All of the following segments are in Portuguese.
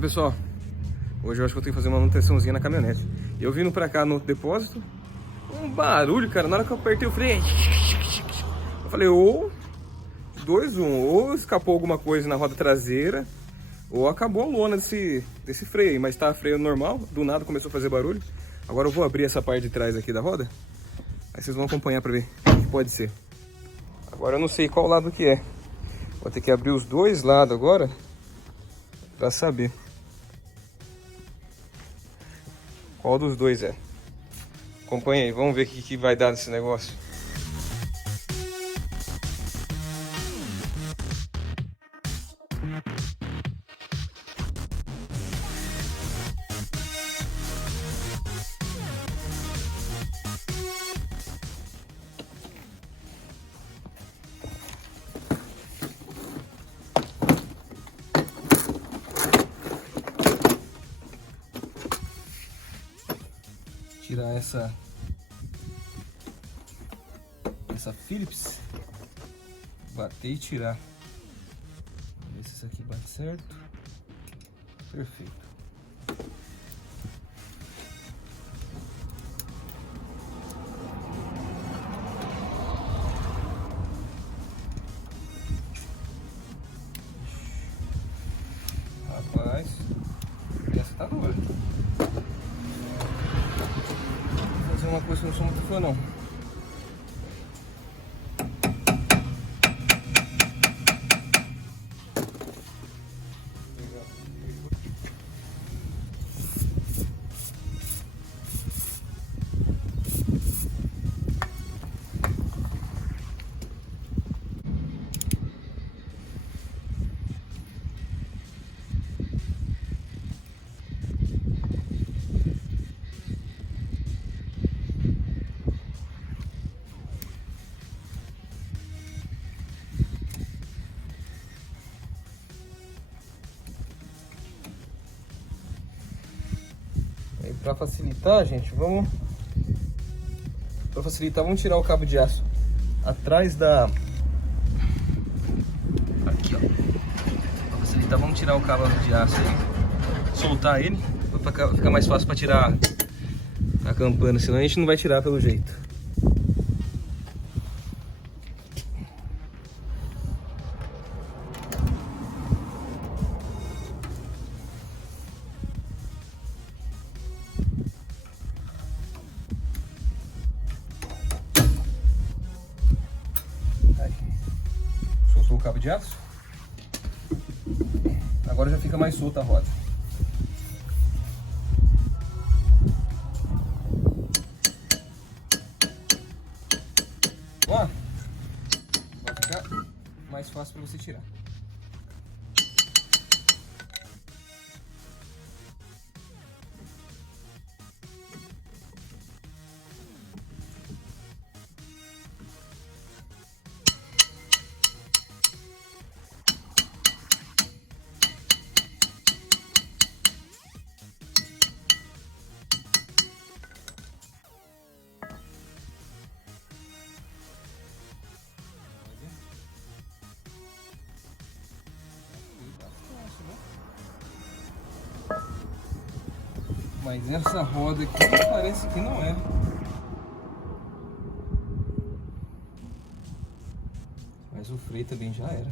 Pessoal, hoje eu acho que eu tenho que fazer uma manutençãozinha na caminhonete. Eu vindo pra cá no depósito, um barulho, cara, na hora que eu apertei o freio, eu falei, ou ou escapou alguma coisa na roda traseira, ou acabou a lona desse freio aí, mas tá freio normal, do nada começou a fazer barulho. Agora eu vou abrir essa parte de trás aqui da roda, aí vocês vão acompanhar pra ver o que pode ser. Agora eu não sei qual lado que é, vou ter que abrir os dois lados agora, pra saber qual dos dois é. Acompanha aí, vamos ver o que vai dar nesse negócio. Tirar essa Phillips, bater e tirar. Ver se isso aqui bate certo. Perfeito. Rapaz, essa tá dura. Vou fazer uma coisa que eu não sou muito fã não. Para facilitar, gente, vamos tirar o cabo de aço atrás da... Aqui, ó. Para facilitar, vamos tirar o cabo de aço aí, soltar ele, para ficar mais fácil para tirar a campana, senão a gente não vai tirar pelo jeito. Soltou o cabo de aço. Agora já fica mais solta a roda. Ó, vai ficar mais fácil para você tirar. Mas essa roda aqui parece que não é. Mas o freio também já era.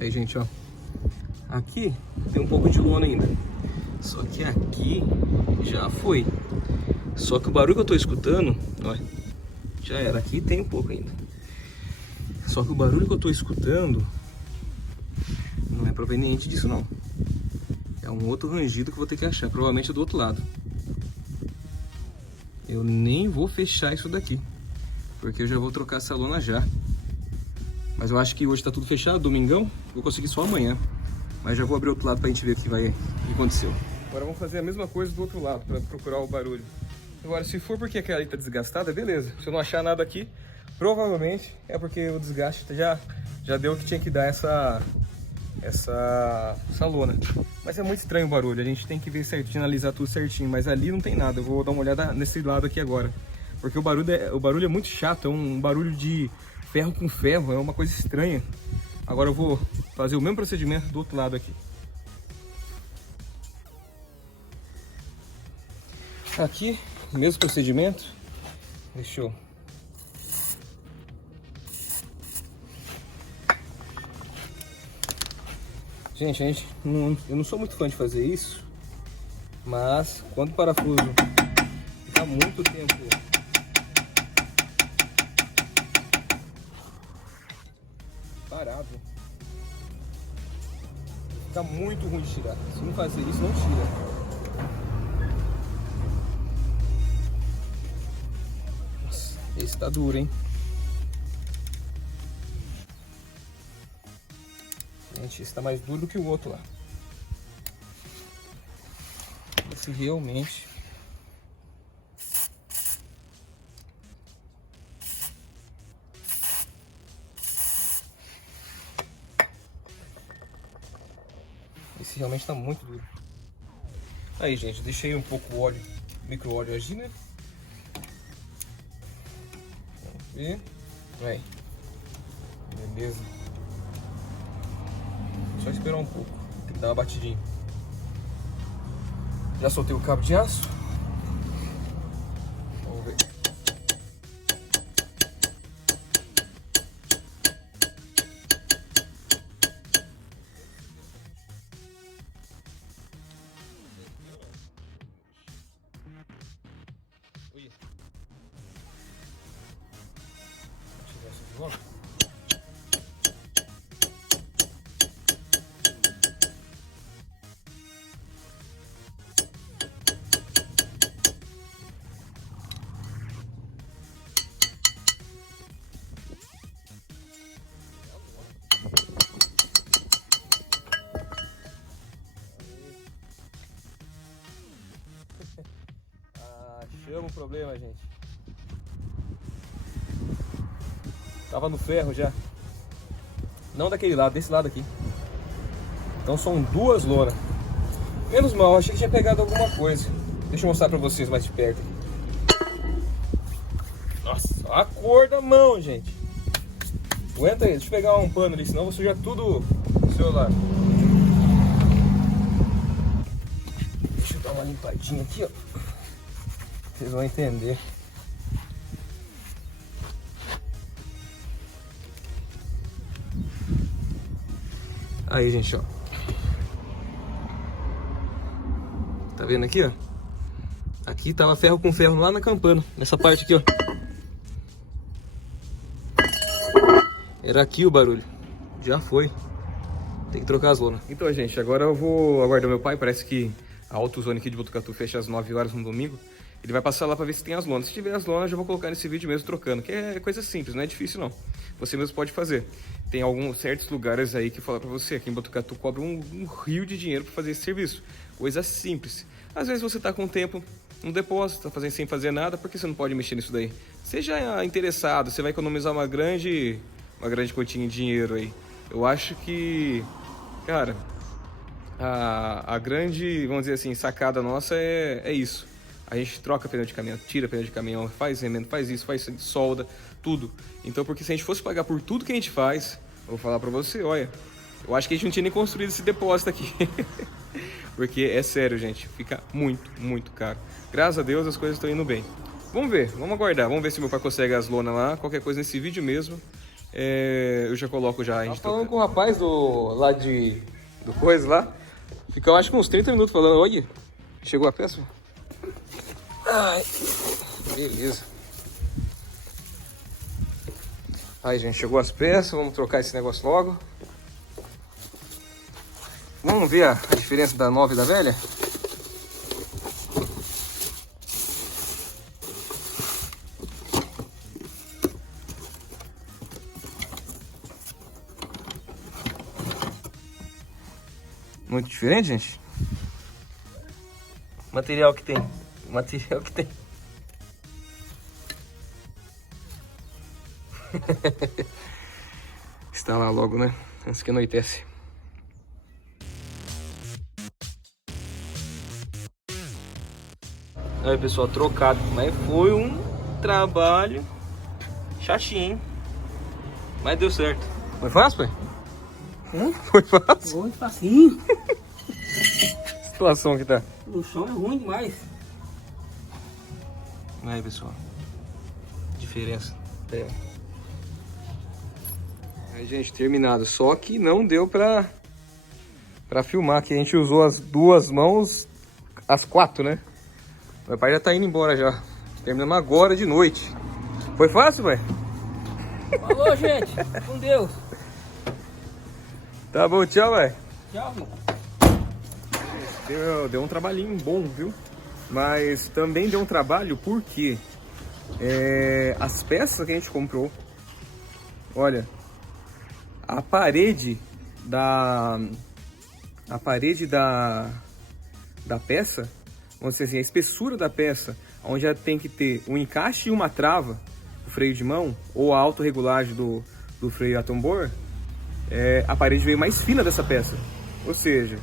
Aí, gente, ó. Aqui tem um pouco de lona ainda. Só que aqui já foi. Só que o barulho que eu tô escutando, ó, já era. Aqui tem um pouco ainda. Só que o barulho que eu tô escutando não é proveniente disso, não. É um outro rangido que eu vou ter que achar, provavelmente é do outro lado. Eu nem vou fechar isso daqui, porque eu já vou trocar essa lona já. Mas eu acho que hoje tá tudo fechado, domingão, vou conseguir só amanhã. Mas já vou abrir outro lado pra gente ver o que aconteceu. Agora vamos fazer a mesma coisa do outro lado, pra procurar o barulho. Agora, se for porque aquela ali tá desgastada, beleza. Se eu não achar nada aqui, provavelmente é porque o desgaste já deu o que tinha que dar essa lona. Mas é muito estranho o barulho, a gente tem que ver certinho, analisar tudo certinho, mas ali não tem nada. Eu vou dar uma olhada nesse lado aqui agora, porque o barulho é muito chato, é um barulho de ferro com ferro, é uma coisa estranha. Agora eu vou fazer o mesmo procedimento do outro lado aqui. Aqui, mesmo procedimento. Deixa eu... Gente, eu não sou muito fã de fazer isso, mas quando o parafuso fica muito tempo parado, fica muito ruim de tirar. Se não fazer isso, não tira. Nossa, esse tá duro, hein? Gente, esse tá mais duro do que o outro lá. Esse realmente... Esse realmente tá muito duro. Aí, gente, deixei um pouco o óleo, micro-óleo agir, né? Vamos ver. Vai. Beleza. Só esperar um pouco, tem que dar uma batidinha. Já soltei o cabo de aço. Vamos ver. Ui. Vou tirar isso de volta. Chama o problema, gente. Tava no ferro já. Não daquele lado, desse lado aqui. Então são duas lonas. Menos mal, achei que tinha pegado alguma coisa. Deixa eu mostrar pra vocês mais de perto. Nossa, a cor da mão, gente. Aguenta aí, deixa eu pegar um pano ali, senão eu vou sujar tudo do seu lado. Deixa eu dar uma limpadinha aqui, ó. Vocês vão entender. Aí, gente, ó. Tá vendo aqui, ó? Aqui tava ferro com ferro lá na campana. Nessa parte aqui, ó. Era aqui o barulho. Já foi. Tem que trocar as lonas. Então, gente, agora eu vou aguardar meu pai. Parece que a AutoZone aqui de Botucatu fecha às 9 horas no domingo. Ele vai passar lá para ver se tem as lonas. Se tiver as lonas, eu já vou colocar nesse vídeo mesmo trocando, que é coisa simples, não é difícil não. Você mesmo pode fazer. Tem alguns certos lugares aí que falam para você, aqui em Botucatu cobra um rio de dinheiro para fazer esse serviço. Coisa simples. Às vezes você tá com tempo no depósito, tá fazendo sem fazer nada, por que você não pode mexer nisso daí? Seja interessado, você vai economizar uma grande quantia de dinheiro aí. Eu acho que, cara, a grande, vamos dizer assim, sacada nossa é isso. A gente troca pneu de caminhão, tira pneu de caminhão, faz remendo, faz isso, faz solda, tudo. Então, porque se a gente fosse pagar por tudo que a gente faz, eu vou falar pra você, olha, eu acho que a gente não tinha nem construído esse depósito aqui. Porque é sério, gente, fica muito, muito caro. Graças a Deus as coisas estão indo bem. Vamos ver, vamos aguardar, vamos ver se meu pai consegue as lonas lá, qualquer coisa nesse vídeo mesmo. Eu já coloco já. A gente falando com o rapaz lá do coisa lá, ficamos acho que uns 30 minutos falando, olha, chegou a peça? Ai, beleza. Aí, gente, chegou as peças, vamos trocar esse negócio logo. Vamos ver a diferença da nova e da velha? Muito diferente, gente? Material que tem. Material que tem. Instalar logo, né? Antes que anoitece. Aí, pessoal, trocado. Mas foi um trabalho chatinho, mas deu certo. Foi fácil, pai? Foi fácil? Foi facinho. Que situação que tá? O chão é ruim demais. Aí, pessoal. Diferença. É. Aí, gente, terminado. Só que não deu pra filmar, que a gente usou as duas mãos, as 4, né? Meu pai já tá indo embora já. Terminamos agora de noite. Foi fácil, pai? Falou, gente. Com Deus. Tá bom, tchau, pai. Tchau, filho. Deu um trabalhinho bom, viu? Mas também deu um trabalho porque as peças que a gente comprou, olha, a parede da peça, vamos dizer assim, a espessura da peça, onde ela tem que ter um encaixe e uma trava, o freio de mão, ou a autorregulagem do freio a tambor, a parede veio mais fina dessa peça. Ou seja,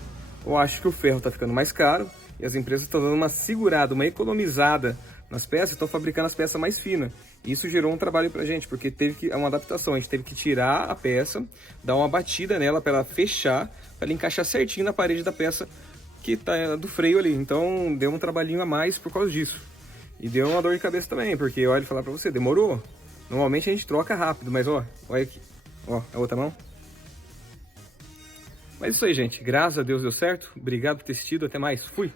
eu acho que o ferro está ficando mais caro e as empresas estão dando uma segurada, uma economizada nas peças, estão fabricando as peças mais finas. Isso gerou um trabalho pra gente, porque teve uma adaptação. A gente teve que tirar a peça, dar uma batida nela para ela fechar, para ela encaixar certinho na parede da peça que tá do freio ali. Então deu um trabalhinho a mais por causa disso. E deu uma dor de cabeça também, porque olha, falar pra você, demorou. Normalmente a gente troca rápido, mas ó, olha aqui. Ó, a outra mão. Mas isso aí, gente. Graças a Deus deu certo. Obrigado por ter assistido. Até mais. Fui!